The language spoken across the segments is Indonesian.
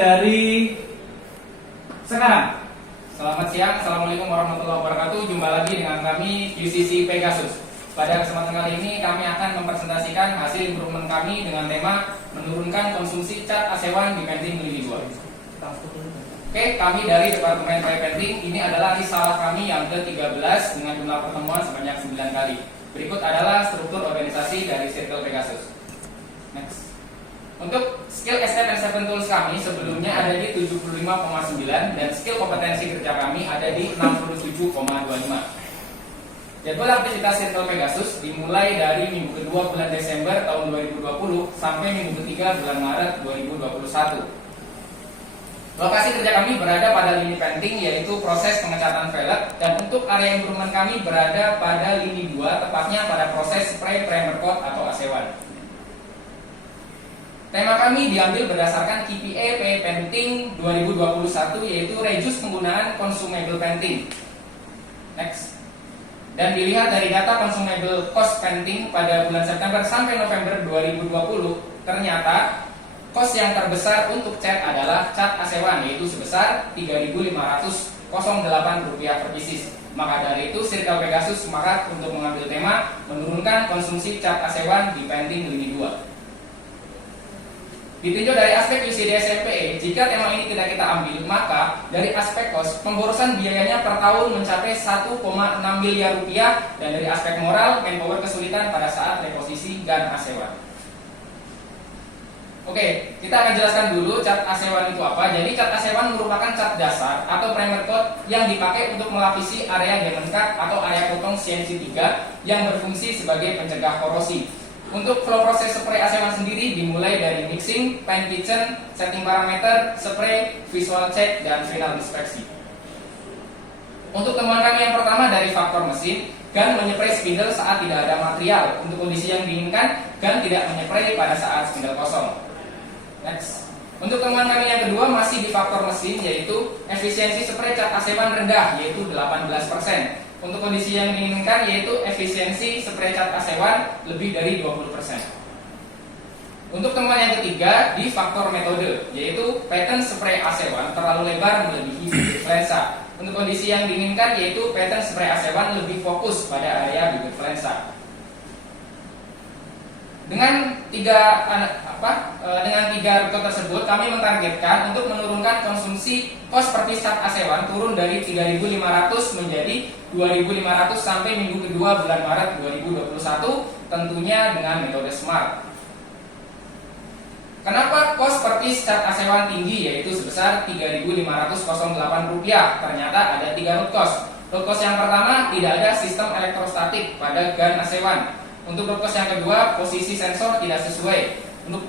dari sekarang. Selamat siang, Assalamualaikum warahmatullahi wabarakatuh. Jumpa lagi dengan kami QCC Pegasus. Pada kesempatan kali ini kami akan mempresentasikan hasil improvement kami dengan tema menurunkan konsumsi cat asewan di painting lini 2. Oke, kami dari Departemen Painting, ini adalah risalah kami yang ke-13 dengan jumlah pertemuan sebanyak 9 kali. Berikut adalah struktur organisasi dari Circle Pegasus. Next. Untuk skill estate and seven tools kami sebelumnya ada di 75,9 dan skill kompetensi kerja kami ada di 67,25. Jadwal aktivitas Circle Pegasus dimulai dari minggu kedua bulan Desember tahun 2020 sampai minggu ketiga bulan Maret 2021. Lokasi kerja kami berada pada lini painting yaitu proses pengecatan velg, dan untuk area improvement kami berada pada lini 2, tepatnya pada proses spray primer coat atau asewan. Tema kami diambil berdasarkan KPI PE Painting 2021 yaitu reduce penggunaan consumable painting. Next. Dan dilihat dari data consumable cost painting pada bulan September sampai November 2020, ternyata cost yang terbesar untuk cat adalah cat asewan yaitu sebesar Rp3.508 per pieces. Maka dari itu Circle Pegasus semangat untuk mengambil tema menurunkan konsumsi cat asewan di painting lini 2. Ditinjau dari aspek UCD SMPE, jika tema ini tidak kita ambil, maka dari aspek cost, pemborosan biayanya per tahun mencapai 1,6 miliar rupiah, dan dari aspek moral, manpower kesulitan pada saat reposisi gun asewan. Oke, kita akan jelaskan dulu cat asewan itu apa. Jadi cat asewan merupakan cat dasar atau primer coat yang dipakai untuk melapisi area diamond cut atau area potong CNC 3 yang berfungsi sebagai pencegah korosi. Untuk flow proses spray asewan sendiri dimulai dari mixing, paint kitchen, setting parameter, spray, visual check, dan final inspeksi. Untuk temuan kami yang pertama dari faktor mesin, gun menyepray spindle saat tidak ada material. Untuk kondisi yang diinginkan, gun tidak menyepray pada saat spindle kosong. Next. Untuk temuan kami yang kedua masih di faktor mesin, yaitu efisiensi spray cat asewan rendah, yaitu 18%. Untuk kondisi yang diinginkan yaitu efisiensi spray cat asewan lebih dari 20%. Untuk temuan yang ketiga di faktor metode, yaitu pattern spray asewan terlalu lebar melebihi bibir flensa. Untuk kondisi yang diinginkan yaitu pattern spray asewan lebih fokus pada area bibir flensa. Dengan tiga rute tersebut kami mentargetkan untuk menurunkan konsumsi cost per piece cat asewan turun dari 3.500 menjadi 2.500 sampai minggu kedua bulan Maret 2021, tentunya dengan metode SMART. Kenapa cost per piece cat asewan tinggi yaitu sebesar Rp3.508? Ternyata ada 3 root cost. Root cost yang pertama, tidak ada sistem elektrostatik pada gun asewan. Untuk root cost yang kedua, posisi sensor tidak sesuai.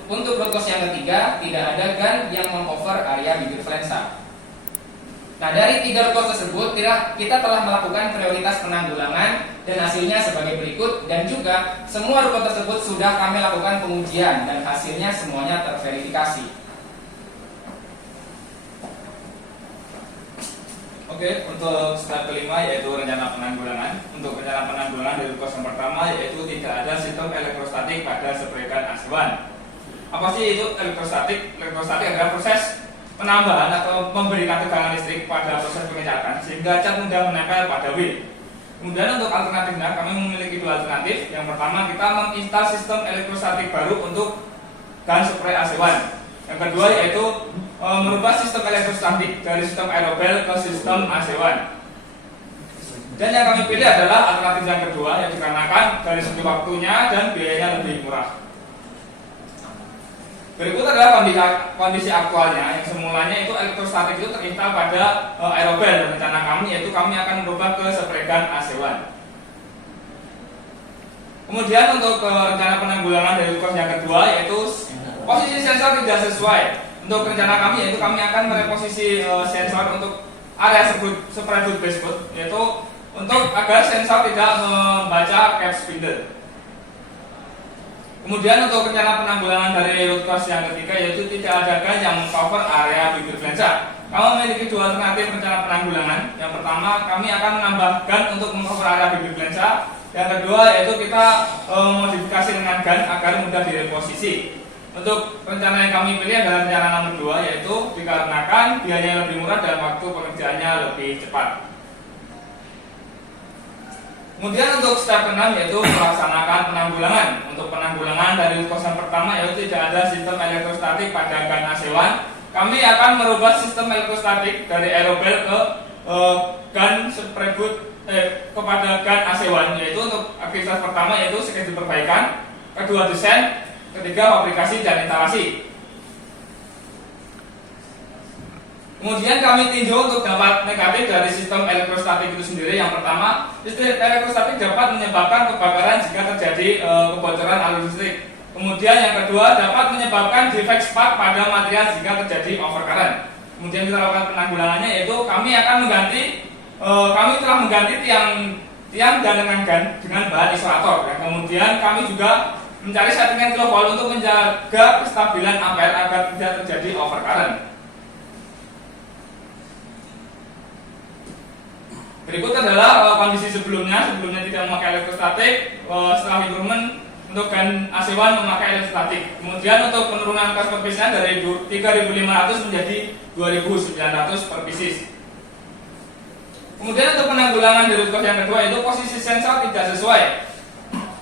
Untuk root cost yang ketiga, tidak ada gun yang mengcover area bibir flensa. Nah, dari 3 root cost tersebut, kita telah melakukan prioritas penanggulangan dan hasilnya sebagai berikut. Dan juga semua root cost tersebut sudah kami lakukan pengujian dan hasilnya semuanya terverifikasi. Oke, untuk step kelima yaitu rencana penanggulangan. Untuk rencana penanggulangan dari cost yang pertama yaitu tidak ada sistem elektrostatik pada spray gun asewan. Apa sih itu elektrostatik? Elektrostatik adalah proses penambahan atau memberikan tegangan listrik pada proses pengecatan sehingga cat mudah menempel pada wheel. Kemudian untuk alternatifnya kami memiliki 2 alternatif. Yang pertama kita menginstal sistem elektrostatik baru untuk gun spray asewan. Yang kedua yaitu merubah sistem elektrostatik dari sistem aerobel ke sistem asewan. Dan yang kami pilih adalah alternatif yang kedua, yang dikarenakan dari segi waktunya dan biayanya lebih murah. Berikut adalah kondisi aktualnya, yang semulanya itu elektrostatik itu terinstal pada aerobel. Rencana kami yaitu kami akan merubah ke spray gun asewan. Kemudian untuk rencana penanggulangan dari cost yang kedua yaitu posisi sensor tidak sesuai. Untuk rencana kami yaitu kami akan mereposisi sensor untuk area spray foot baseboard, yaitu untuk agar sensor tidak membaca cap spindle. Kemudian untuk rencana penanggulangan dari root cause yang ketiga yaitu tidak ada gun yang mengcover area bibir flensa. Kami memiliki 2 alternatif rencana penanggulangan. Yang pertama kami akan menambah gun untuk mengcover area bibir flensa. Yang kedua yaitu kita modifikasi dengan gun agar mudah direposisi. Untuk rencana yang kami pilih adalah rencana nomor 2, yaitu dikarenakan biayanya lebih murah dan waktu pengerjaannya lebih cepat. Kemudian untuk step ke-6 yaitu melaksanakan penanggulangan. Untuk penanggulangan dari kosan pertama yaitu tidak ada sistem elektrostatik pada gun AC1. Kami akan merubah sistem elektrostatik dari aerobel ke gun spray boot kepada gun AC1, yaitu untuk aktivitas pertama yaitu schedule perbaikan, kedua desain, ketiga fabrikasi dan instalasi. Kemudian kami tinjau untuk dampak negatif dari sistem elektrostatik itu sendiri. Yang pertama, sistem elektrostatik dapat menyebabkan kebakaran jika terjadi kebocoran alur listrik. Kemudian yang kedua, dapat menyebabkan defek spark pada material jika terjadi overcurrent. Kemudian kita lakukan penanggulangannya yaitu kami telah mengganti tiang dan lengan dengan bahan isolator. Dan kemudian kami juga mencari settingan kilovolt untuk menjaga kestabilan ampere agar tidak terjadi overcurrent. Berikut adalah kondisi sebelumnya tidak memakai elektrostatik, setelah improvement untuk gun AC1 memakai elektrostatik. Kemudian untuk penurunan cost per piece-nya dari 3.500 menjadi 2.900 per pieces. Kemudian untuk penanggulangan dari cost yang kedua itu posisi sensor tidak sesuai.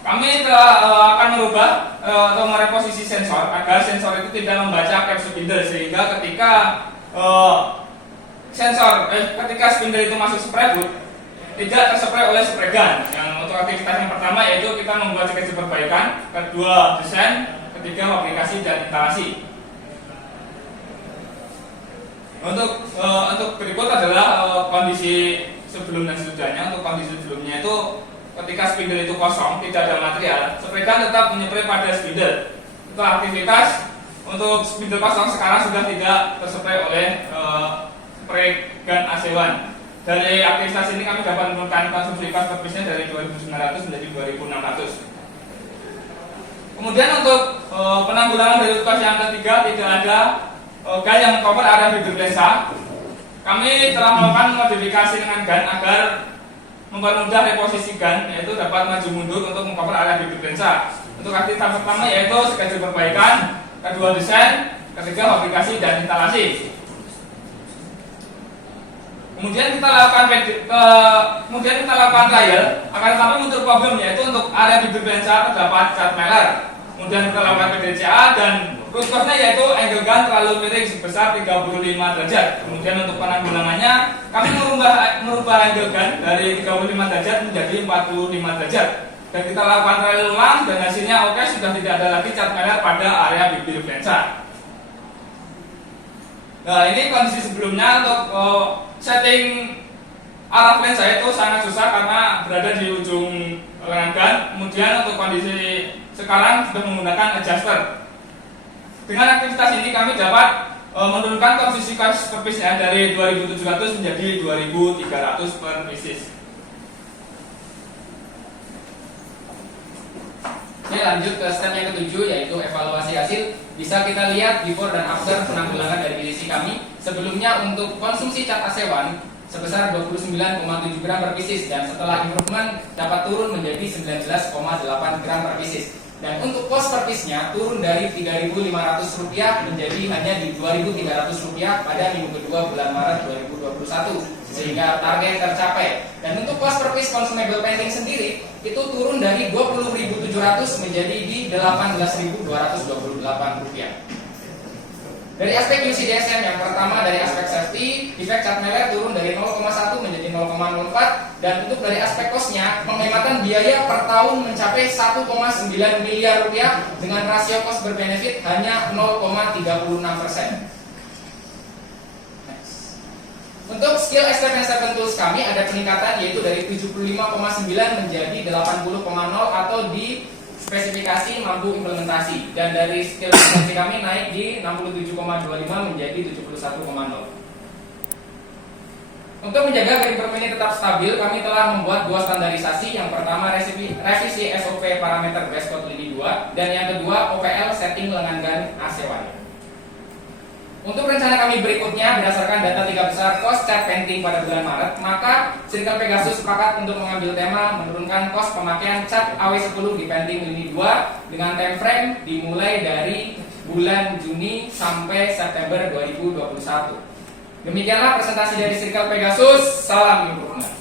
Kami telah akan merubah atau mereposisi sensor agar sensor itu tidak membaca cap spindle, sehingga ketika ketika spindle itu masuk spray boot tidak terspray oleh spray gun. Yang untuk aktivitas yang pertama yaitu kita membuat schedule perbaikan, kedua desain, ketiga fabrikasi dan instalasi. Untuk berikut adalah kondisi sebelum dan sesudahnya. Untuk kondisi sebelumnya itu ketika spindle itu kosong, tidak ada material, spray gun tetap menyspray pada spindle. Setelah aktivitas untuk spindle kosong sekarang sudah tidak terspray oleh spray gun AC1. Dari aktivitas ini kami dapat menurunkan konsumsi cost per piece-nya dari 2.900 menjadi 2.600. Kemudian untuk penanggulangan dari cost yang ketiga, tidak ada gun yang mengcover area bibir lensa. Kami telah melakukan modifikasi dengan gun agar mempermudah reposisi gun, yaitu dapat maju mundur untuk mengcover area bibir lensa. Untuk aktivitas pertama yaitu schedule perbaikan, kedua desain, ketiga fabrikasi dan instalasi. Kemudian kita lakukan trial akan sampai muncul problem, yaitu untuk area bibir lensa terdapat cat meler. Kemudian kita lakukan PDCA dan root cause-nya yaitu angle gun terlalu miring sebesar 35 derajat. Kemudian untuk penanggulangannya kami merubah angle gun dari 35 derajat menjadi 45 derajat. Dan kita lakukan trial ulang dan hasilnya oke, sudah tidak ada lagi cat meler pada area bibir lensa. Nah, ini kondisi sebelumnya. Untuk setting arah lensa itu sangat susah karena berada di ujung lengan gun. Kemudian untuk kondisi sekarang sudah menggunakan adjuster. Dengan aktivitas ini kami dapat menurunkan posisi cost per piece-nya dari 2.700 menjadi 2.300 per pieces. Oke, lanjut ke step yang ketujuh yaitu evaluasi hasil. Bisa kita lihat before dan after penanggulangan dari divisi kami. Sebelumnya untuk konsumsi cat AC1 sebesar 29,7 gram per pieces dan setelah improvement dapat turun menjadi 19,8 gram per pieces. Dan untuk cost per piece-nya turun dari Rp3.500 menjadi hanya di Rp2.300 pada minggu kedua bulan Maret 2021, sehingga target tercapai. Dan untuk cost per piece consumable painting sendiri itu turun dari Rp20.700 menjadi di Rp18.228. Dari aspek UCDSM yang pertama dari aspek safety, defect cat meler turun dari 0,1 menjadi 0,04, dan untuk dari aspek cost-nya, penghematan biaya per tahun mencapai Rp1,9 miliar dengan rasio cost berbenefit hanya 0,36%. Untuk skill extract and step tools kami ada peningkatan yaitu dari 75,9 menjadi 80,0 atau di spesifikasi mampu implementasi, dan dari skill implementasi kami naik di 67,25 menjadi 71,0. Untuk menjaga grip ini tetap stabil, kami telah membuat dua standarisasi. Yang pertama revisi SOP parameter base code lini 2, dan yang kedua OPL setting lengan gun AC1. Untuk rencana kami berikutnya berdasarkan data 3 besar cost cat painting pada bulan Maret, maka Circle Pegasus sepakat untuk mengambil tema menurunkan kos pemakaian cat AW10 di painting lini 2 dengan time frame dimulai dari bulan Juni sampai September 2021. Demikianlah presentasi dari Circle Pegasus. Salam improvement.